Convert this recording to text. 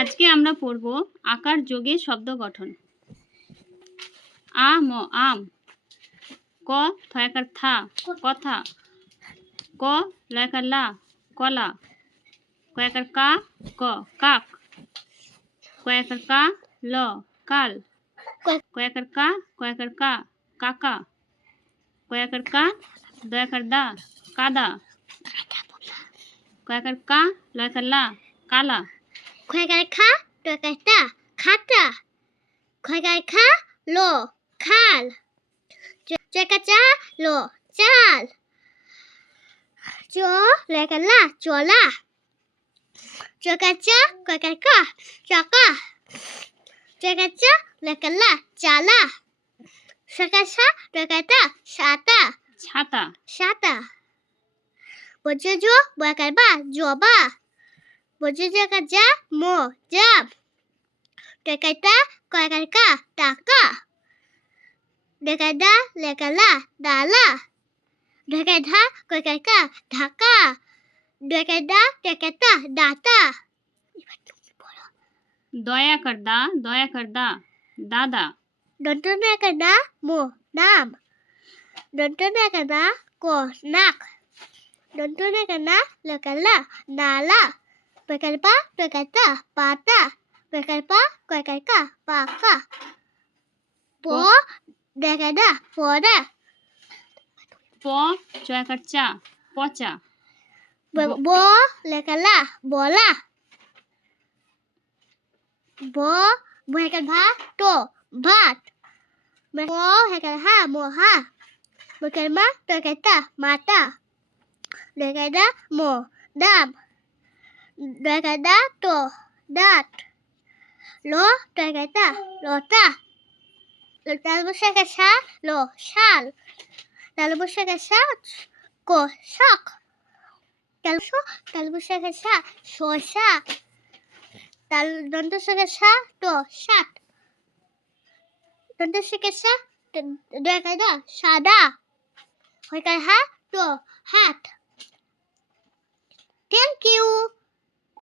আজকে আমরা পড়ব আকার যোগে শব্দ গঠন। আম আম, ক থয়াকার থা কথা, ক লয়াকার লা কলা, কয়াকার কা ক কাক, কয়াকার কা ল কাল, কয়াকার কা কাকা, কয়াকার কা দয়াকার দা কাদা, কয়াকার কা লয়াকার লা কালা, কয়াকার খা দয়াকার তা খাটা, কয়াকার খা লো খাল, জয়কার চা লো চাল, চ লয়াকার লা চলা, জয়কার চা কয়াকার কা চাকা, জয়কার চা লয়াকার লা চালা, সকার সা দয়াকার তা সাতা ছাতা, সাতা, বজ্র জো বয়াকার বা জবা, বজ্র জয়কার যা মো জাব, দয়াকার তা কয়াকার কা টাকা, দয়াকার দা লয়াকার লা ডালা, দয়াকার ধা কয়াকার কা ঢাকা, দয়াকার দা দয়াকার তা দাতা, দয়াকার দা দাদা, দন্ত নয়াকার দা মো নাম, দন্ত নয়াকার দা ক নাক, দন্ত নয়াকার না লয়াকার লা নালা, দয়াকার পা দয়াকার তা পাতা, দয়াকার পা কয়াকার কা পাকা, প দয়াকার দা পড়া, প চয়াকার চা পচা, ব লয়াকার লা বলা, ব বয়াকার ভা তো ভাত, ম হ্যাকার হা মহা, বয়াকার মা দয়াকার তা মাতা, দয়াকার দা মো দাম, দয়াকার দা তো দাঁত, লো দয়াকার তা লতা, তালবস্যাকার সা লো শাল, তালবস্যাকার সা ক শখ, তালবস্যাকার সা শশা, দন্তস্যাকার সা তো সাত, দন্তস্যাকার সা দয়াকার দা সাদা, হয়কার হা তো হাত। Thank you.